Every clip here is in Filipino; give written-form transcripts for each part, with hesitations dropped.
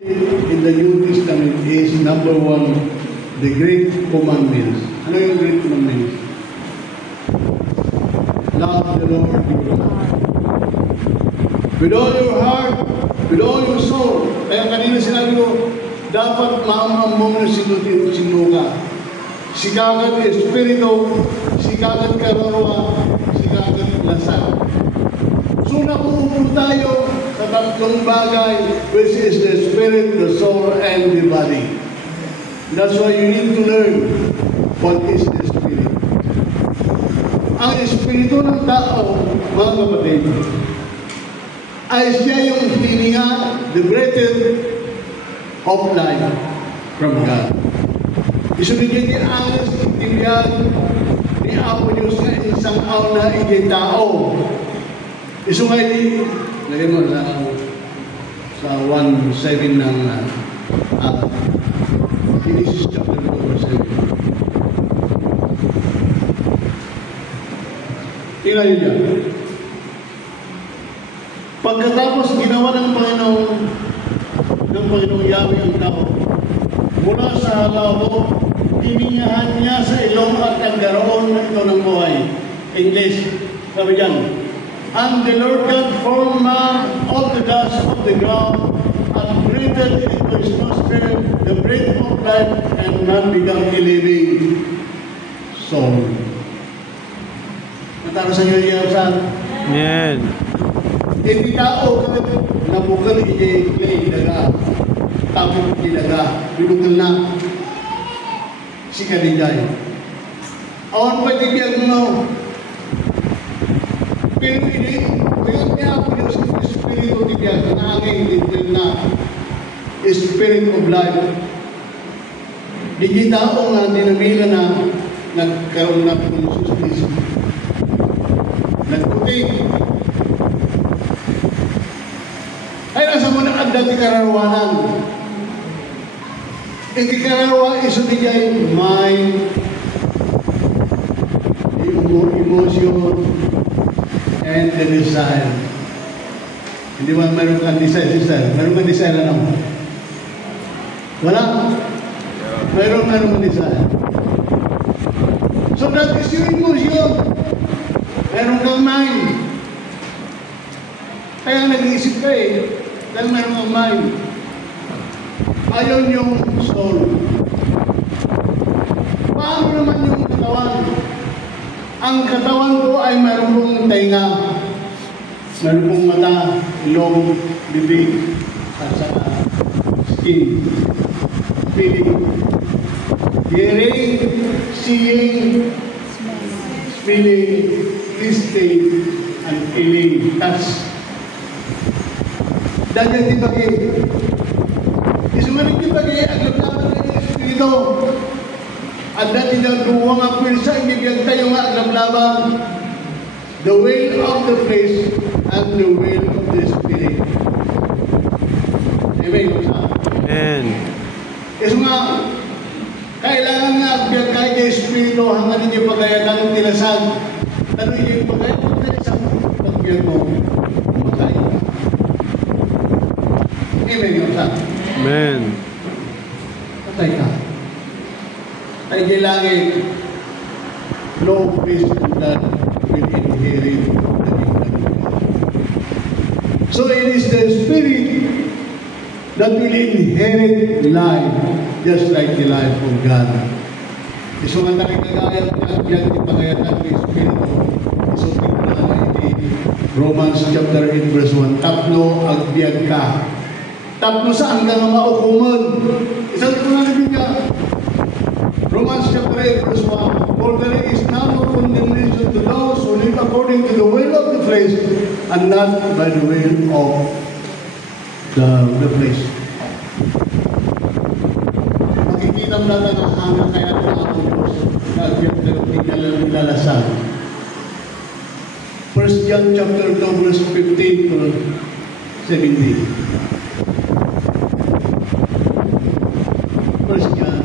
In the New Testament is number one, the great commandments. Ano yung great commandments? Love the Lord your God. With all your heart, with all your soul. Kaya kanina sinabi ko, dapat maamam mo na sino ka. Sikagat espiritu, sikagat kararawa, sikagat lasal. So nakuupo tayo sa tatlong bagay, which is the spirit, the soul, and the body. That's why you need to learn what is the spirit. Ang espiritu ng tao, mga kapatid, ay siya yung hininga, the breath of life from God. Isunod niya ang tibiyag ni Apo Diyos na isang aw na iyay tao. Isungay ni, lagay mo sa 1:7 ng Genesis chapter 2 verse 7. Tingnan niyo dyan. Pagkatapos ginawa ng Panginoong Yahweh ang tao, mula sa labo, tiningahan niya sa ilong at nagkaroon na ito ng buhay. English, sabi dyan, and the Lord God formed man of the dust of the ground and breathed into his nostril the breath of life, and man became a living soul. Nataro sa inyo yung saan? Amen. Hindi tao nabukal i-play daga. Tapos daga. Binukal na. Si Kadijay. Awan pa tibiyag mo. Pero ini, ngayon niya ako yung Espiritu tibiyag na angin dito na Spirit of life. Di tao nga dinamila na nagkaroon na consciousness. Nagputing. Ay nasa mo na anda ti kararwanan. Iti kararwa iso di jay mind, emotion, and the desire. Hindi ba mayroon kang desire? Mayroon kang desire na naman? Wala? Mayroon kang desire. So that is your emotion. Mayroon kang mind. Kaya nag-iisip ka dahil mayroon kang mind. Ayaw yung soul. Paano naman yung katawan? Ang katawan ko ay mayroon kong tainga. Mayroon kong mata, ilong, bibig, at saka skin, feeling, hearing, seeing, smelling, tasting, and feeling, touch. Dahil di bagay. Isumanin di bagay, aglaban ng Espiritu. At dati na duwang ang pirsa, ibigyan tayo nga aglaban. The will of the flesh and the will of the Spirit. Amen. Amen. Kasi nga, kailangan nga agbiyan kayo ng Espiritu hanggang hindi pagayatan ng tilasag. Tanong yung pagayatan ng tilasag, pagbiyan mo, makain ka. Amen. Amen. Patay ka. Ay di langit, no flesh and blood will inherit the kingdom of God. So it is the Spirit that will inherit life, just like the life of God. Iso nga tayo kagayat na agyan di pagayatan ng Espiritu. Iso pinunaan na iti Romans chapter 8 verse 1. Tapno agbiag ka. Tapno saan ka nga maukuman. Isang ko na nabing ka. Romans chapter 8 verse 1. For there is now no condemnation to those who live according to the will of the flesh and not by the will of the flesh. Makikita mo natin ang hanggang kaya ng Apo Diyos na agyan nilalasal. 1 John chapter 2 verse 15 to 17. 1 John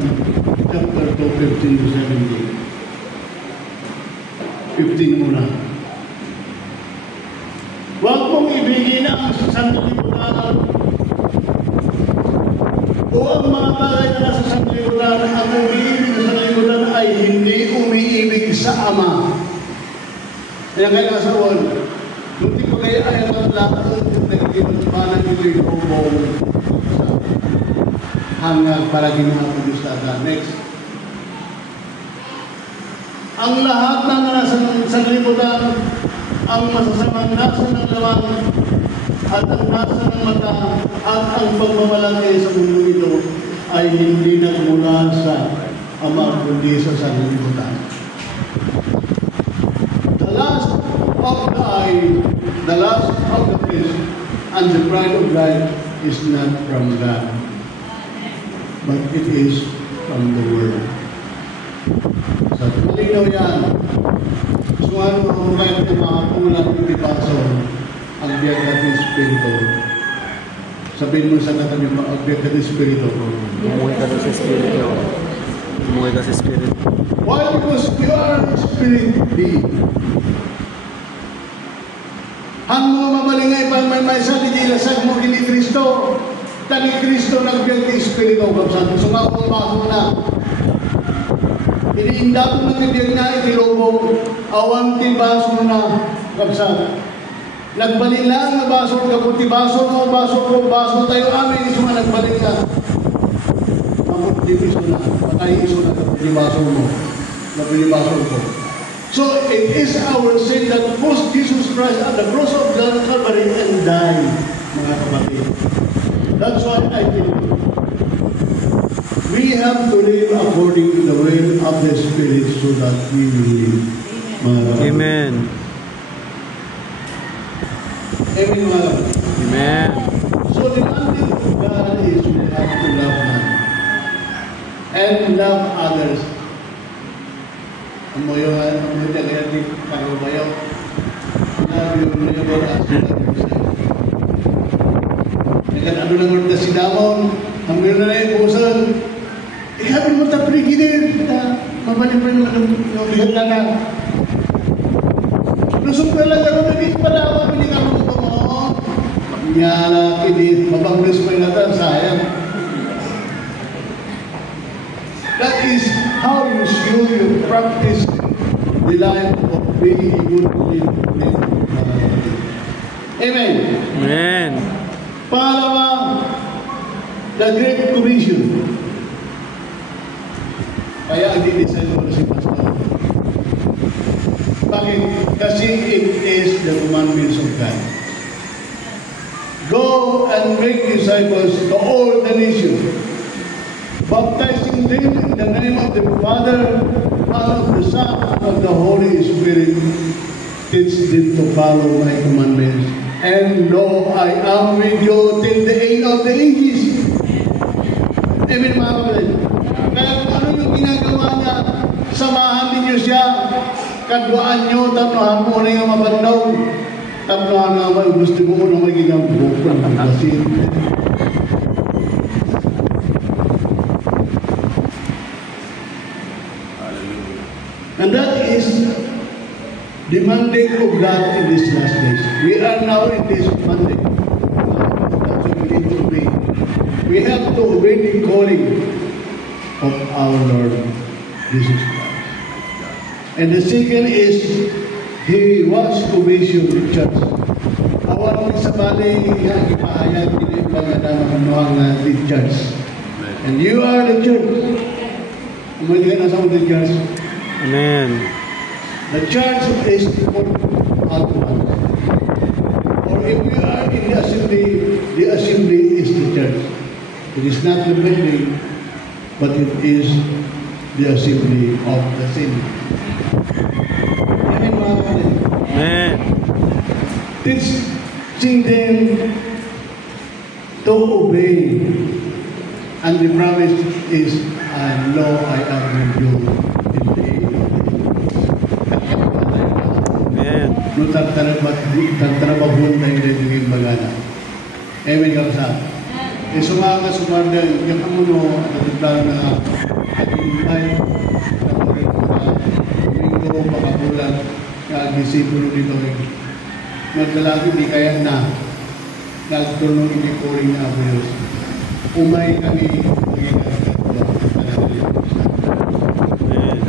chapter 2, 15 to 17. 15 muna. Huwag mong ibigin ang sanlibutan O ang mga bagay na nasa sanglibutan, ang umiibig sa sanglibutan ay hindi umiibig sa Ama. Kaya kaya sa wall, buti ko kaya ay ang lahat nagkikinumpanan yung lubong hanggang para ginawa ko Diyos tata. Next. Ang lahat na nasa sanglibutan, ang masasamang nasa ng laman, at ang nasa ng mata, at ang pagmamalaki sa mundo ito ay hindi nagmula sa Ama kundi sa sanglibutan. The lust of the eye, the lust of the flesh, and the pride of life is not from God, but it is from the world. Sa malinaw yan, suwan mo kahit na mga pulang itibaso ang biyag natin Espiritu. Sabihin mo sa katabi mo, ang biyag natin Espiritu. Umuwi ka sa Espiritu. Umuwi ka sa Espiritu. Why? Because you are a spirit being. Ang mga mabalingay pa may sa dijilasag mo kini Kristo. Tani Kristo nagbiyag ni Espiritu. Kapsan, sumako mo na. Iniinda ko ng ibiyag na itilobong. Awang tibaso na. Kapsan. Nagbalik lang na baso. Kaputi baso mo, baso tayo amin. Iso nga nagbalik ka. Kaputi iso na. Patay iso na kaputi baso mo. Kaputi baso ko. So it is our sin that pushed Jesus Christ at the cross of Calvary and died, mga kapatid. That's why I think we have to live according to the will of the Spirit so that we will live, mga kapatid. Amen. Amen, mga kapatid. Amen. So the mandate of God is we have to love God and love others. Ang moyo kaya di karubayaw. Nabi mo niya ba as Dengan ano lang orda si Damon, ang meron na yung puson. Ikapin mo tapos ginin. Mabalik pa yung lihat na na. Lusog ka lang ako na di padawa. Pinikama mo ito mo. Nyala, kinit. Mabanglos pa yung natin. Sayang. That is how you show you practice the life of being a good living. Amen. Amen. Pangalawa, the Great Commission. Kaya ang didesign mo si Pastor. Bakit? Kasi it is the commandments of God. Go and make disciples to all the nations, baptizing them in the name of the Father, and of the Son, and of the Holy Spirit. Teach them to follow my commandments. And lo, I am with you till the end of the ages. Amen, mga kapatid. Kaya ano yung ginagawa niya? Samahan ninyo siya. Kadwaan nyo, tatlohan mo na yung mabandaw. Tatlohan na ba, gusto mo na magiging buklan ng basin. And that is the mandate of God in these last days. We are now in this mandate. That's what we need to obey. We have to obey the calling of our Lord Jesus Christ. And the second is, He was commissioned to church. Awan mo sa bali, ipahayag din yung mga naman the church. And you are the church. Umali ka na sa the church. Amen. The church is the outward. Or if we are in the assembly is the church. It is not the building, but it is the assembly of the saints. Amen, mga kapatid. Amen. Teaching them to obey. And the promise is, and lo, I am with you in the age. Amen. No tantarabahun tayo na yung bagana. Amen ka sa. Sumanga sumarda yung kamuno at na ating ay domingo pakabulan kagisipulo dito maglalagi di kaya na nagtulong ini calling na Diyos. umay kami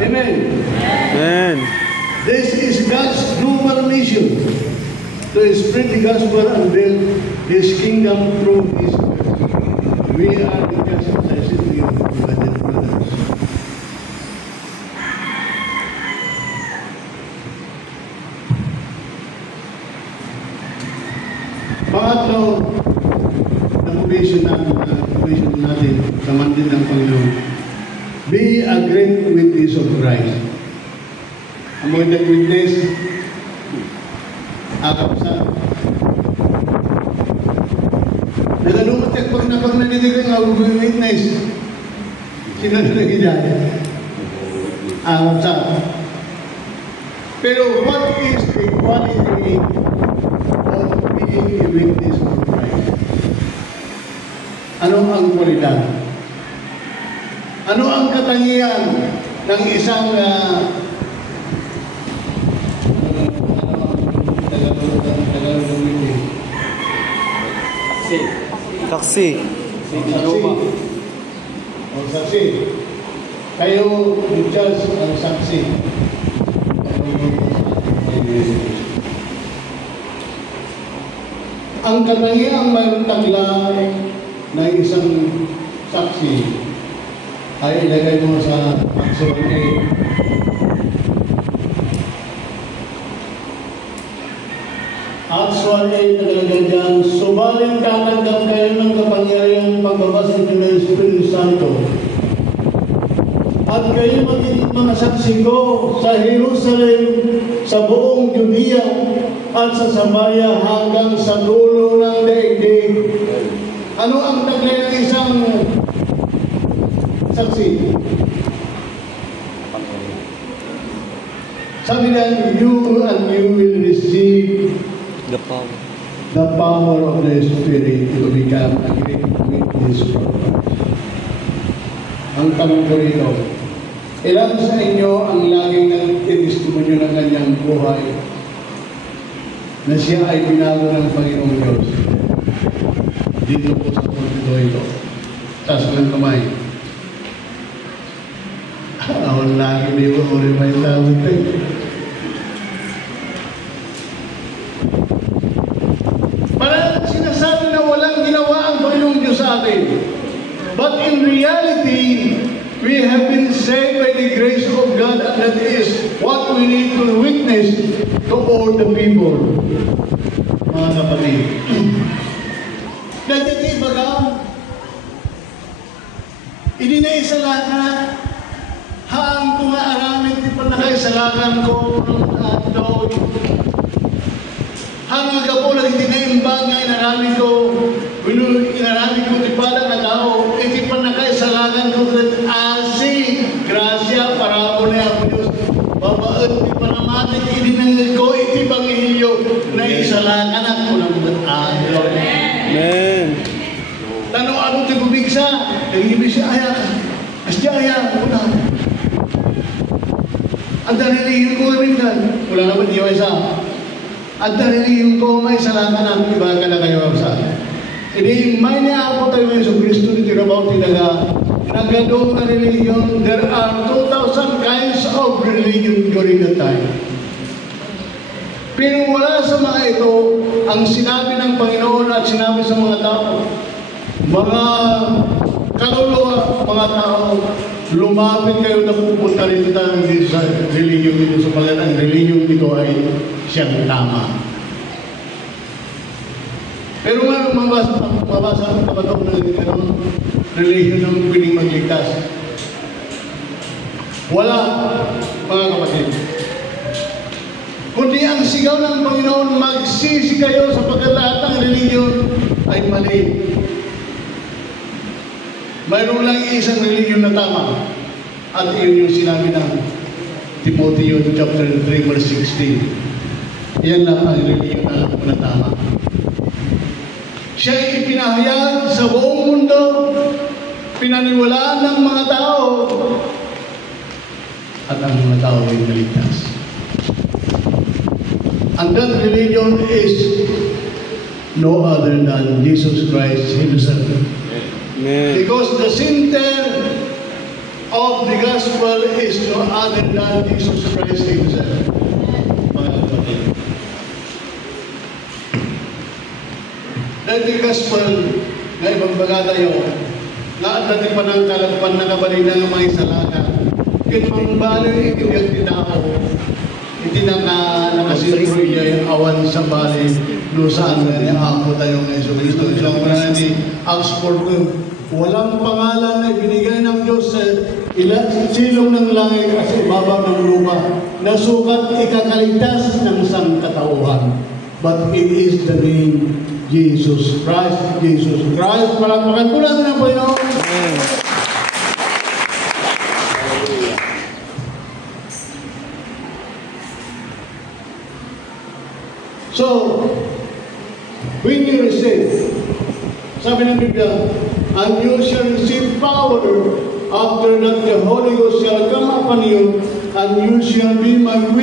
Amen. Amen. This is God's global mission to spread the gospel and build His kingdom through His word. We are the just as I said to you, beloved brothers. Pangatlo, na provision natin sa mandin ng Panginoon. Be a great witness of Christ. Ang mga witness, akap sa nagalumatek pag naninig ang witness, sino na nagigaya? Akap sa. Pero what is the quality of being a witness of Christ? Ano ang kwalidad? Ano ang katangian ng isang Saksi. O saksi. Kayo, judge ang saksi. Ang katangian mayroong tagla ng isang saksi ay ilagay mo sa Acts 1:8. Acts 1:8 nagalagay dyan, subalit tatanggap kayo ng kapangyarihang pagbabasa ng Espiritu Santo. At kayo magiging mga saksi ko sa Jerusalem, sa buong Judea, at sa Samaria hanggang sa dulo ng daigdig. Ano ang taglay ng isang saksi? Sabi na, you will receive the power of the Spirit to become a great witness for Christ. Ang tanong ko rito, ilan sa inyo ang laging nagtitestimonyo ng kanyang buhay na siya ay binago ng Panginoong Diyos? Dito po sa punto ito. Taas ng kamay. Awal lagi di mo uli may tawag tayo. Parang sinasabi na walang ginawa ang Panginoong Diyos sa atin. But in reality, we have been saved by the grace of God, and that is what we need to witness to all the people. Mga kapatid. Dati baga, idinaisalakan hang kumaaramit di pa nakaisalakan ko ng doon. Hang agapo na itinaimbang nga inaramit ko, inaramit ko di pa na tao, iti pa nakaisalakan ko asi, grasya, para ko na ako Diyos. Babaat di pa naman, idinangag ko, iti Pangilyo na isalakan ako ng ayaw. Amen. Tanong ano ito bubigsa? Nag-ibig siya, asya aya, wala. Ang darilihin ko rin kan, wala naman di isa. Ang darilihin ko may salaman ang iba ka na kayo sa. Hindi, may niya ako tayo yung Kristo ni Tirabaw tinaga. Nagadong na religion, there are 2,000 kinds of religion during that time. Pero wala sa mga ito ang sinabi ng Panginoon at sinabi sa mga tao. Mga kaluluwa, mga tao, lumapit kayo na pupunta rin tayo sa religion dito sa pagkat ang religion dito ay siyang tama. Pero nga, mabasa ang kabatok ng religion ng piling magligtas. Wala, mga kapatid. Kundi ang sigaw ng Panginoon, magsisi kayo sapagkat lahat ng religion ay mali. Mayroon lang isang religion na tama. At iyon yung sinabi ng Timoteo chapter 3 verse 16. Yan lang ang religion na tama. Siya ay ipinahayag sa buong mundo, pinaniwalaan ng mga tao, at ang mga tao ay naligtas. And that religion is no other than Jesus Christ Himself. Amen. Because the center of the gospel is no other than Jesus Christ Himself. Mga kapatid. Dahil the gospel, na ibagbaga tayo, lahat natin pa ng kalagpan na kabalik ng mga isalaka. Kitmang bali, itiniyag tinao, nakasintro niya awan sa bali, lusaan na niya ako tayo ng Yeso Cristo. So, kung natin, Acts 4:2, walang pangalan na binigay ng Diyos sa silong ng langit at sa ibabaw ng lupa na sukat ikakaligtas ng sangkatauhan. But it is the name Jesus Christ. Jesus Christ. Palakpakan po natin ang Panginoon. Amen. So, when you receive, sabi ng Biblia, and you shall receive power after that the Holy Ghost shall come upon you, and you shall be my witness.